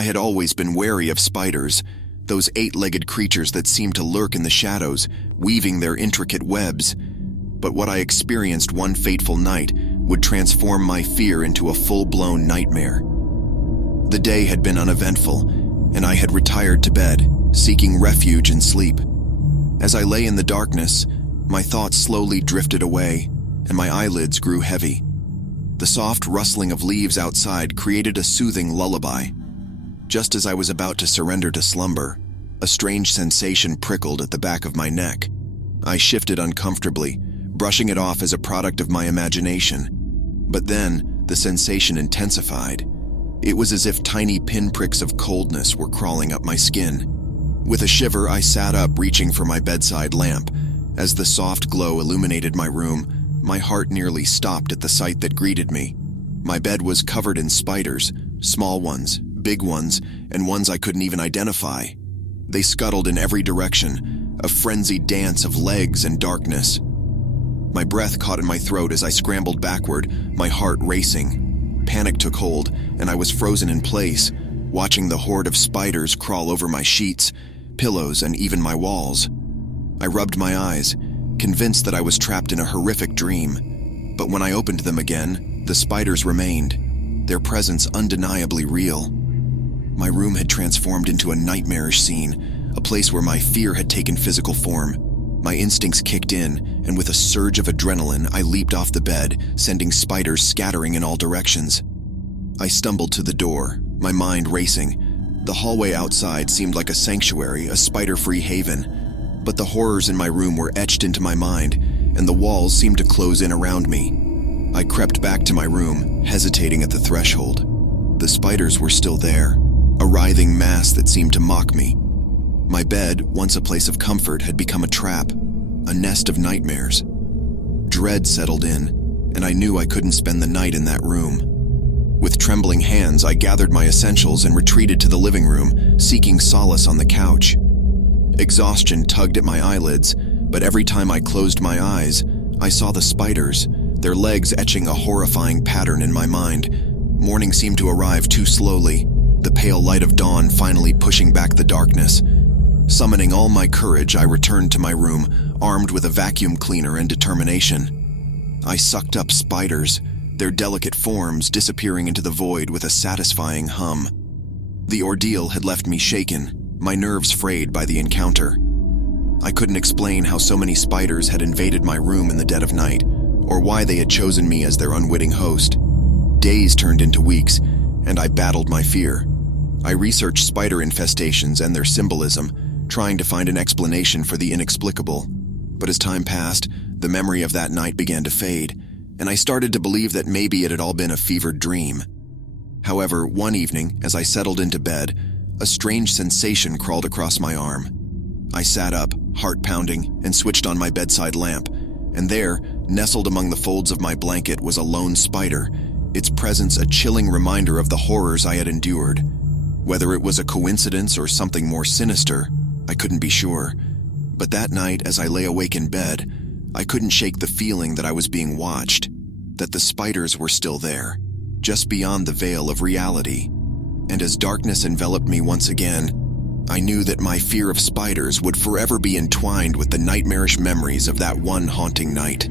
I had always been wary of spiders, those eight-legged creatures that seemed to lurk in the shadows, weaving their intricate webs. But what I experienced one fateful night would transform my fear into a full-blown nightmare. The day had been uneventful, and I had retired to bed, seeking refuge in sleep. As I lay in the darkness, my thoughts slowly drifted away, and my eyelids grew heavy. The soft rustling of leaves outside created a soothing lullaby. Just as I was about to surrender to slumber, a strange sensation prickled at the back of my neck. I shifted uncomfortably, brushing it off as a product of my imagination. But then, the sensation intensified. It was as if tiny pinpricks of coldness were crawling up my skin. With a shiver, I sat up, reaching for my bedside lamp. As the soft glow illuminated my room, my heart nearly stopped at the sight that greeted me. My bed was covered in spiders, small ones, big ones, and ones I couldn't even identify. They scuttled in every direction, a frenzied dance of legs and darkness. My breath caught in my throat as I scrambled backward, my heart racing. Panic took hold, and I was frozen in place, watching the horde of spiders crawl over my sheets, pillows, and even my walls. I rubbed my eyes, convinced that I was trapped in a horrific dream. But when I opened them again, the spiders remained, their presence undeniably real. My room had transformed into a nightmarish scene, a place where my fear had taken physical form. My instincts kicked in, and with a surge of adrenaline, I leaped off the bed, sending spiders scattering in all directions. I stumbled to the door, my mind racing. The hallway outside seemed like a sanctuary, a spider-free haven. But the horrors in my room were etched into my mind, and the walls seemed to close in around me. I crept back to my room, hesitating at the threshold. The spiders were still there, a writhing mass that seemed to mock me. My bed, once a place of comfort, had become a trap, a nest of nightmares. Dread settled in, and I knew I couldn't spend the night in that room. With trembling hands, I gathered my essentials and retreated to the living room, seeking solace on the couch. Exhaustion tugged at my eyelids, but every time I closed my eyes, I saw the spiders, their legs etching a horrifying pattern in my mind. Morning seemed to arrive too slowly, the pale light of dawn finally pushing back the darkness. Summoning all my courage, I returned to my room, armed with a vacuum cleaner and determination. I sucked up spiders, their delicate forms disappearing into the void with a satisfying hum. The ordeal had left me shaken, my nerves frayed by the encounter. I couldn't explain how so many spiders had invaded my room in the dead of night, or why they had chosen me as their unwitting host. Days turned into weeks, and I battled my fear. I researched spider infestations and their symbolism, trying to find an explanation for the inexplicable. But as time passed, the memory of that night began to fade, and I started to believe that maybe it had all been a fevered dream. However, one evening, as I settled into bed, a strange sensation crawled across my arm. I sat up, heart pounding, and switched on my bedside lamp, and there, nestled among the folds of my blanket, was a lone spider, its presence a chilling reminder of the horrors I had endured. Whether it was a coincidence or something more sinister, I couldn't be sure. But that night, as I lay awake in bed, I couldn't shake the feeling that I was being watched, that the spiders were still there, just beyond the veil of reality. And as darkness enveloped me once again, I knew that my fear of spiders would forever be entwined with the nightmarish memories of that one haunting night.